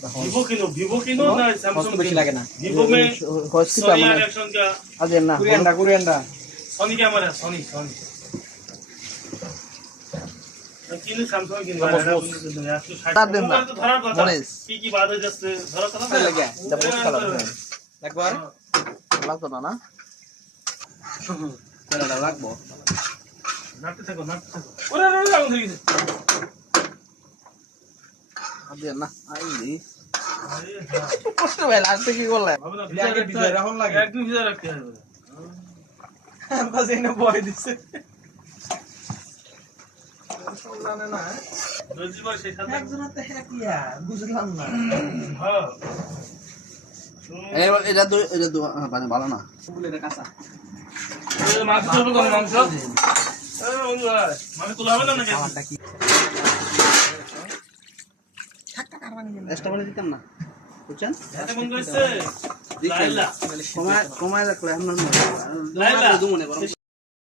Vivo किनो ना Samsung বেশি লাগে না वीवो में হস্তি सोनी মানে एक्शन का আজ না কোরিয়ানটা सोनी कैमरा सोनी किनो सैमसंग किनो তার দেন না तो धरार কথা মরিস কি বাদ হয়ে যাচ্ছে ধরা কথা না লাগে ডাবল কালার একবার লাগতো না না কোনটা লাগবো নাটতে থাকো ওরে আগুন ধরে গেছে আজ না আইলি কষ্ট ভাই লাস্ট কি করলে আগে ভিজা রাখুন লাগে একদম ভিজা রাখতে হবে বাস এনে বয় দিছে শুনলানে না রোজবার সেই সাথে একজনতে হ্যাকিয়া বুঝলাম না হ্যাঁ এটা মানে ভালো না বলে এটা কাঁচা মাংস চলবে কোন মাংস মানে তোলা হবে না নাকি আমারটা কি ঠাক্কা কারবানি এক্সট্রা বলে দিতাম না বুঝছেন এত বন্ধ হইছে লাইলা কমায় রাখলে আমরা লাইলা মনে করো